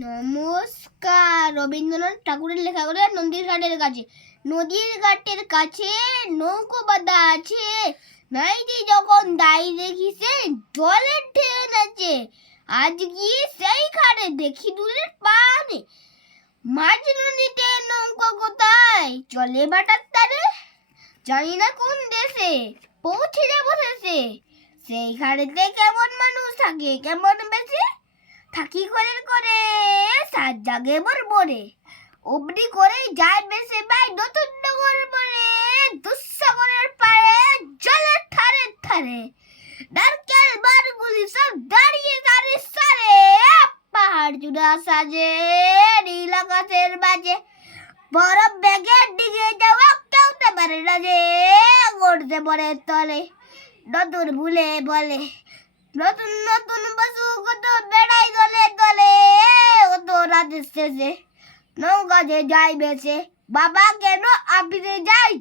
নমস্কার। রবীন্দ্রনাথ ঠাকুরের লেখা করে নদীর ঘাটের কাছে নৌকো বাঁধা আছে, নাইটি যখন দাই দেখিছে জলের ঢেউ আছে। আজ গিয়ে সেই ঘাটে দেখি দূরের পানে, মাঝ নদীতে নৌকো কোথায় চলে বাটার তারে, জানি না কোন দেশে পৌঁছে বসেছে। সেই ঘাটেতে কেমন মানুষ থাকে কেমন বেশি, থাকি করে সাত জাগে বরে অবধি করে যায় বেশে ভাই নতুন নগর বলে, দুঃসাগরের পারে জলের ধারে ধারে নারকেল বারগুলি সব দাঁড়িয়ে দাঁড়িয়ে সারে, পাহাড় চূড়া সাজে নীল আকাশের মাঝে, বরফ ব্যাগের দিকে যাওয়া কেউ তো পারে না যে, গড়তে পড়ে তলে নতুন ভুলে বলে, নতুন নতুন বসু কত বেড়াই দলে দলে, কত রাতের শেষে নৌকা যে যাই বেছে, বাবা কেন আপিতে যাই